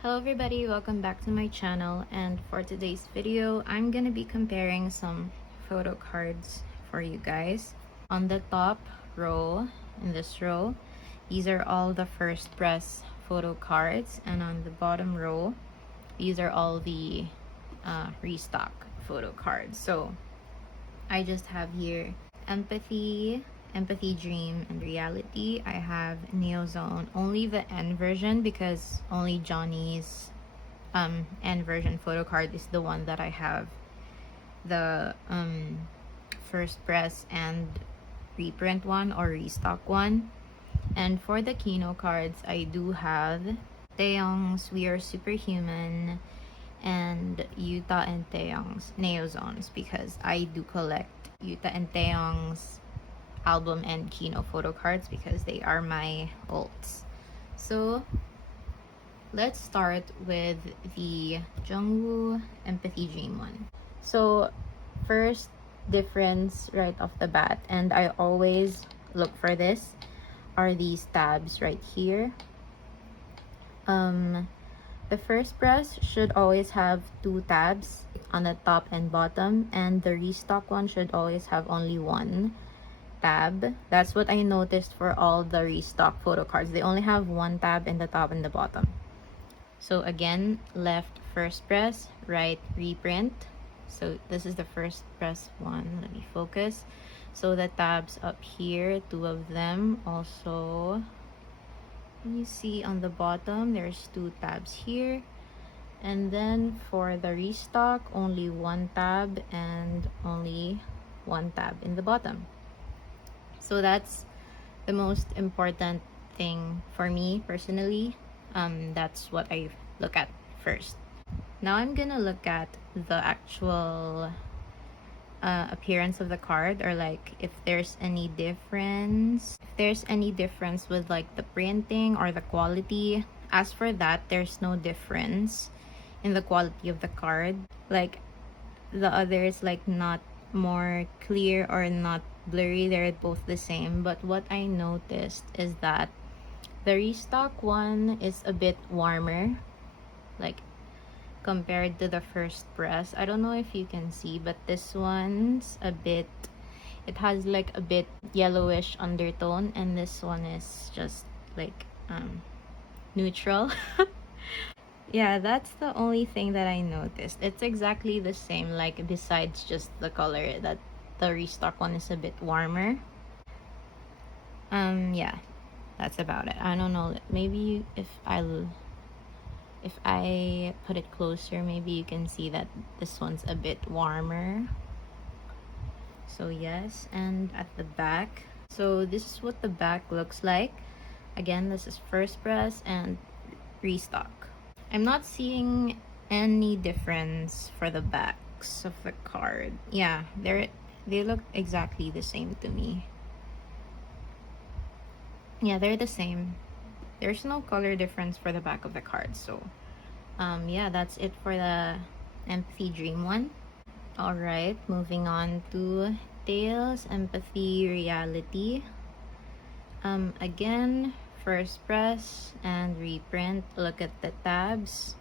Hello everybody, welcome back to my channel, and for today's video I'm gonna be comparing some photo cards for you guys. On the top row, in this row, these are all the first press photo cards, and on the bottom row these are all the restock photo cards. So I just have here empathy, dream, and reality. I have neozone, only the end version because only Johnny's end version photo card is the one that I have the first press and reprint one or restock one. And for the kihno cards, I do have Taeyong's We Are Superhuman and Yuta and Taeyong's Neozones because I do collect Yuta and Taeyong's album and kihno photo cards because they are my ults. So let's start with the Jungwoo Empathy Dream one. So first difference right off the bat, and I always look for this, are these tabs right here. The first press should always have two tabs on the top and bottom, and the restock one should always have only one tab. That's what I noticed for all the restock photo cards. They only have one tab in the top and the bottom. So again, left first press, right reprint. So this is the first press one. Let me focus. So the tabs up here, two of them. Also, you see on the bottom there's two tabs here, and then for the restock only one tab and only one tab in the bottom. So that's the most important thing for me personally. That's what I look at first. Now I'm gonna look at the actual appearance of the card, or like if there's any difference with like the printing or the quality. As for that, there's no difference in the quality of the card. Like the others, like not more clear or not blurry, they're both the same. But what I noticed is that the restock one is a bit warmer, like compared to the first press. I don't know if you can see, but this one's a bit, it has like a bit yellowish undertone, and this one is just like neutral. Yeah, that's the only thing that I noticed. It's exactly the same, like besides just the color, that the restock one is a bit warmer. Yeah, that's about it. I don't know, maybe if I put it closer, maybe you can see that this one's a bit warmer. So yes, and at the back, so this is what the back looks like. Again, this is first press and restock. I'm not seeing any difference for the backs of the card. Yeah, they look exactly the same to me. Yeah, they're the same. There's no color difference for the back of the card. So yeah, that's it for the Empathy Dream one. All right, moving on to Tails Empathy Reality. Again, first press and reprint. Look at the tabs.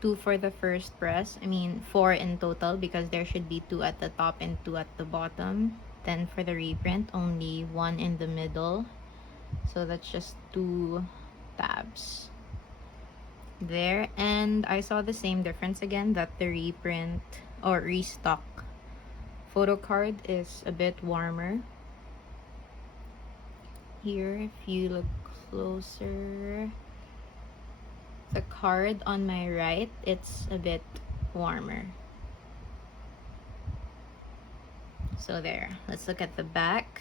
Two for the first press. I mean, four in total because there should be two at the top and two at the bottom. Then for the reprint, only one in the middle. So that's just two tabs there. And I saw the same difference again, that the reprint or restock photo card is a bit warmer. Here, if you look closer, the card on my right, it's a bit warmer. So there, let's look at the back.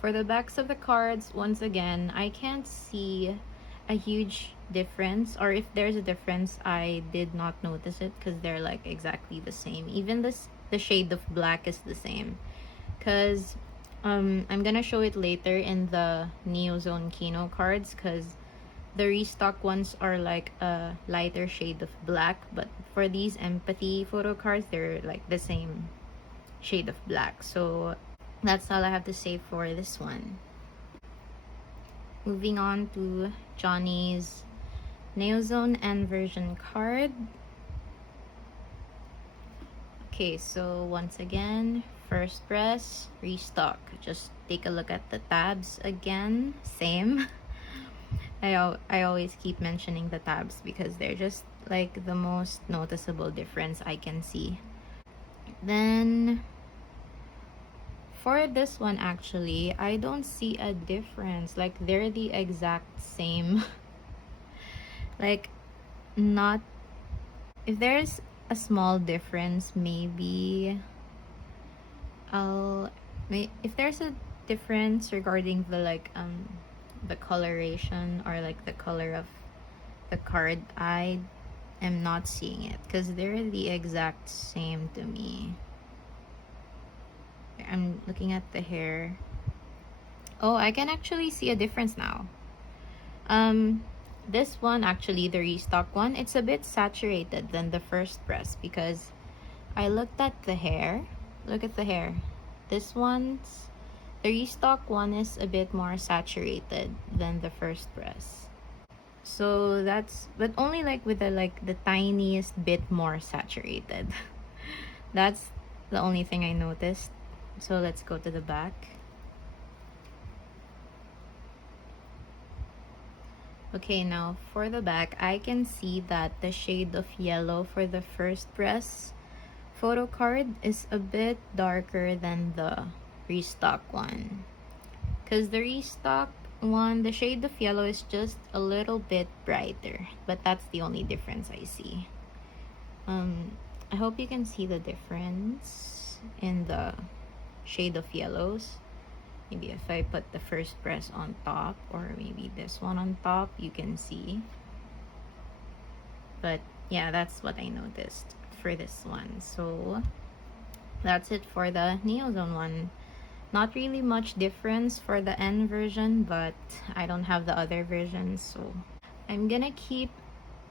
For the backs of the cards, once again, I can't see a huge difference, or if there's a difference, I did not notice it because they're like exactly the same. Even the shade of black is the same, because I'm gonna show it later in the Neozone kihno cards, because the restock ones are like a lighter shade of black, but for these empathy photo cards, they're like the same shade of black. So that's all I have to say for this one. Moving on to Johnny's Neozone and version card. Okay, so once again, first press, restock. Just take a look at the tabs again. Same. I always keep mentioning the tabs because they're just like the most noticeable difference I can see. Then for this one, actually, I don't see a difference. Like, they're the exact same. Like, not... If there's a small difference, maybe I'll... If there's a difference regarding the coloration or like the color of the card, I am not seeing it because they're the exact same to me. I'm looking at the hair. Oh, I can actually see a difference now. This one, actually, the restock one, it's a bit saturated than the first press because I looked at the hair. Look at the hair. This one's... The restock one is a bit more saturated than the first press. So that's... But only like with the tiniest bit more saturated. That's the only thing I noticed. So let's go to the back. Okay, now for the back, I can see that the shade of yellow for the first press photo card is a bit darker than the restock one. Because the restock one, the shade of yellow is just a little bit brighter. But that's the only difference I see. I hope you can see the difference in the shade of yellows. Maybe if I put the first press on top, or maybe this one on top, you can see. But yeah, that's what I noticed for this one. So that's it for the neozone one. Not really much difference for the N version, but I don't have the other versions, so I'm gonna keep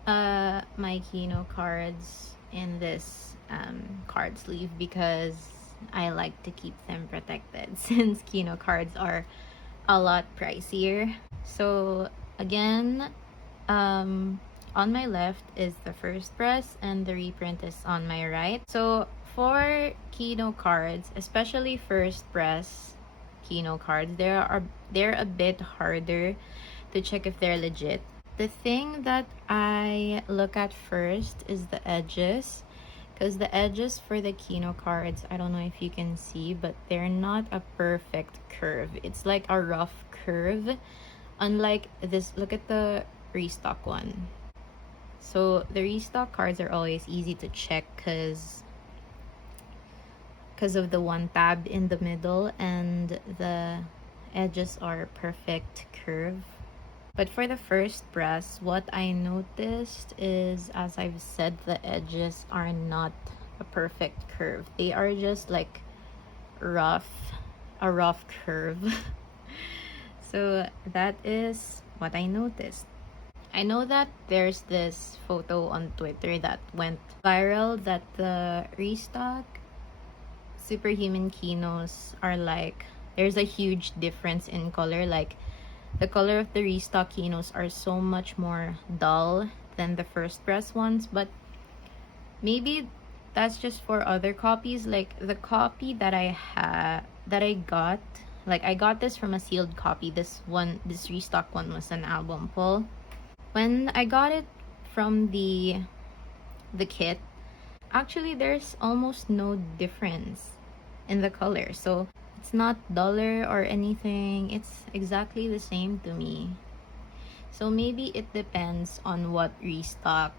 my kihno cards in this card sleeve because I like to keep them protected since kihno cards are a lot pricier. So again, on my left is the first press and the reprint is on my right. So for kihno cards, especially first press kihno cards, they're a bit harder to check if they're legit. The thing that I look at first is the edges, because the edges for the kihno cards, I don't know if you can see, but they're not a perfect curve. It's like a rough curve, unlike this. Look at the restock one. So the restock cards are always easy to check because of the one tab in the middle and the edges are perfect curve. But for the first press, what I noticed is, as I've said, the edges are not a perfect curve. They are just like a rough curve. So that is what I noticed. I know that there's this photo on Twitter that went viral that the restock superhuman kihnos are like, there's a huge difference in color. Like, the color of the restock kihnos are so much more dull than the first press ones, but maybe that's just for other copies. Like the copy that I got, like I got this from a sealed copy. This restock one was an album pull. When I got it from the kit, actually there's almost no difference in the color. So it's not duller or anything. It's exactly the same to me. So maybe it depends on what restock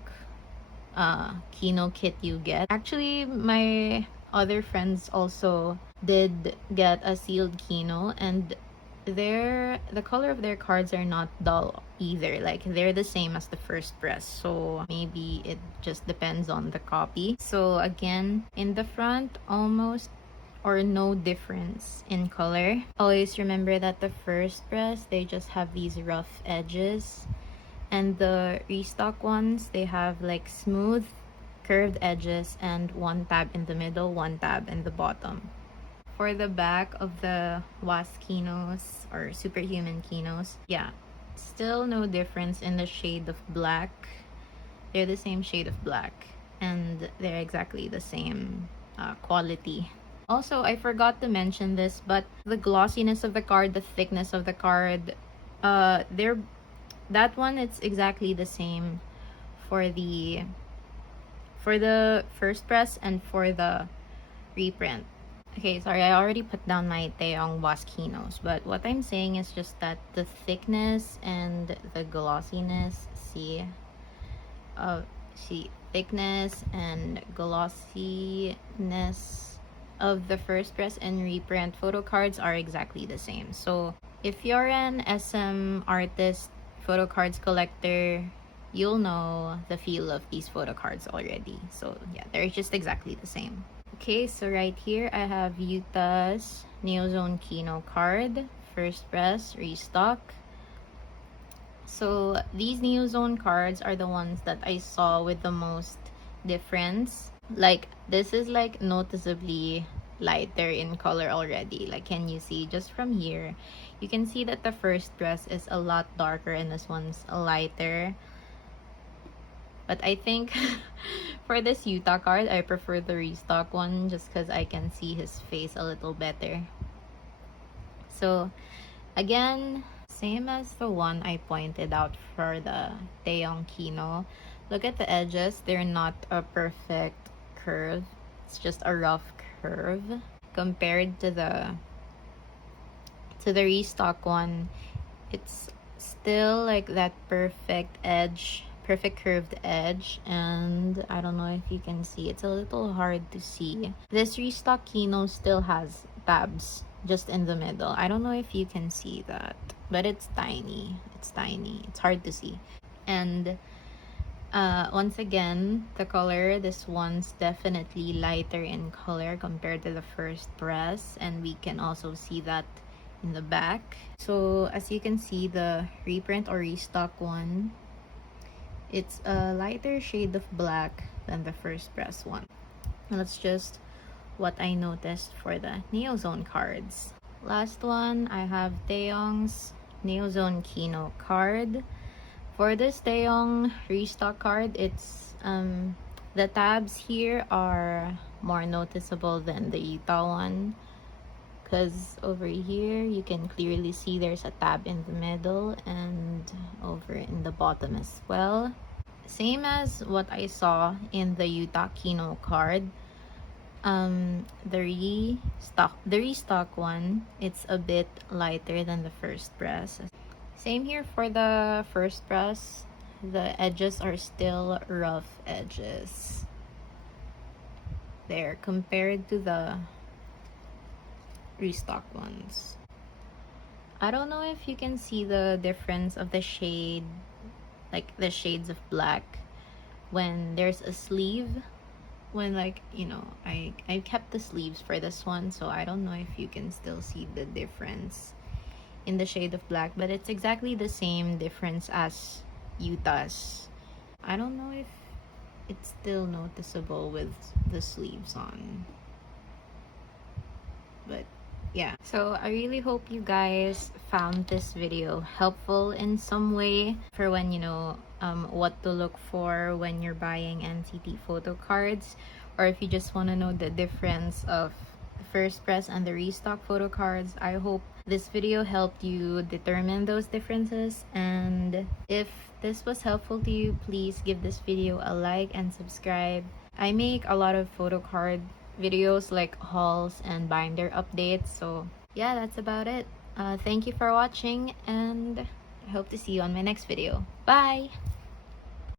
kihno kit you get. Actually, my other friends also did get a sealed kihno, and the color of their cards are not dull either. Like, they're the same as the first press. So maybe it just depends on the copy. So again, in the front, almost or no difference in color. Always remember that the first press, they just have these rough edges, and the restock ones, they have like smooth curved edges and one tab in the middle, one tab in the bottom. For the back of the WAS kihnos or superhuman kihnos, yeah, Still no difference in the shade of black. They're the same shade of black, and they're exactly the same quality. Also, I forgot to mention this, but the glossiness of the card, the thickness of the card, they're that one, it's exactly the same for the first press and for the reprint. Okay, sorry, I already put down my Taeyong Was Kihnos, but what I'm saying is just that the thickness and the glossiness, thickness and glossiness of the first press and reprint photo cards are exactly the same. So if you're an SM artist, photo cards collector, you'll know the feel of these photo cards already. So yeah, they're just exactly the same. Okay, so right here I have Utah's Neozone Kihno card, first press, restock. So these neozone cards are the ones that I saw with the most difference. Like this is like noticeably lighter in color already. Like, can you see just from here? You can see that the first press is a lot darker and this one's lighter. But I think for this Utah card, I prefer the restock one just because I can see his face a little better. So again, same as the one I pointed out for the Taeyong Kihno. Look at the edges. They're not a perfect curve. It's just a rough curve. Compared to the restock one, it's still like that perfect edge, perfect curved edge. And I don't know if you can see, it's a little hard to see. This restock Kihno still has tabs just in the middle. I don't know if you can see that, but it's tiny. It's tiny. It's hard to see. And once again, the color, this one's definitely lighter in color compared to the first press, and we can also see that in the back. So as you can see, the reprint or restock one, it's a lighter shade of black than the first press one. And that's just what I noticed for the neozone cards. Last one, I have Taeyong's neozone Kihno card. For this Taeyong restock card, it's the tabs here are more noticeable than the Utah one, because over here you can clearly see there's a tab in the middle and over in the bottom as well. Same as what I saw in the Utah Kihno card. The restock one, it's a bit lighter than the first press. Same here for the first press. The edges are still rough edges there compared to the restock ones. I don't know if you can see the difference of the shade, like the shades of black when there's a sleeve. When, like, you know, I kept the sleeves for this one, so I don't know if you can still see the difference in the shade of black, but it's exactly the same difference as Utah's. I don't know if it's still noticeable with the sleeves on, but yeah. So I really hope you guys found this video helpful in some way for when you know what to look for when you're buying NCT photo cards, or if you just want to know the difference of the first press and the restock photo cards. I hope this video helped you determine those differences, and if this was helpful to you, please give this video a like and subscribe. I make a lot of photo card videos like hauls and binder updates, so yeah, that's about it. Thank you for watching, and I hope to see you on my next video. Bye!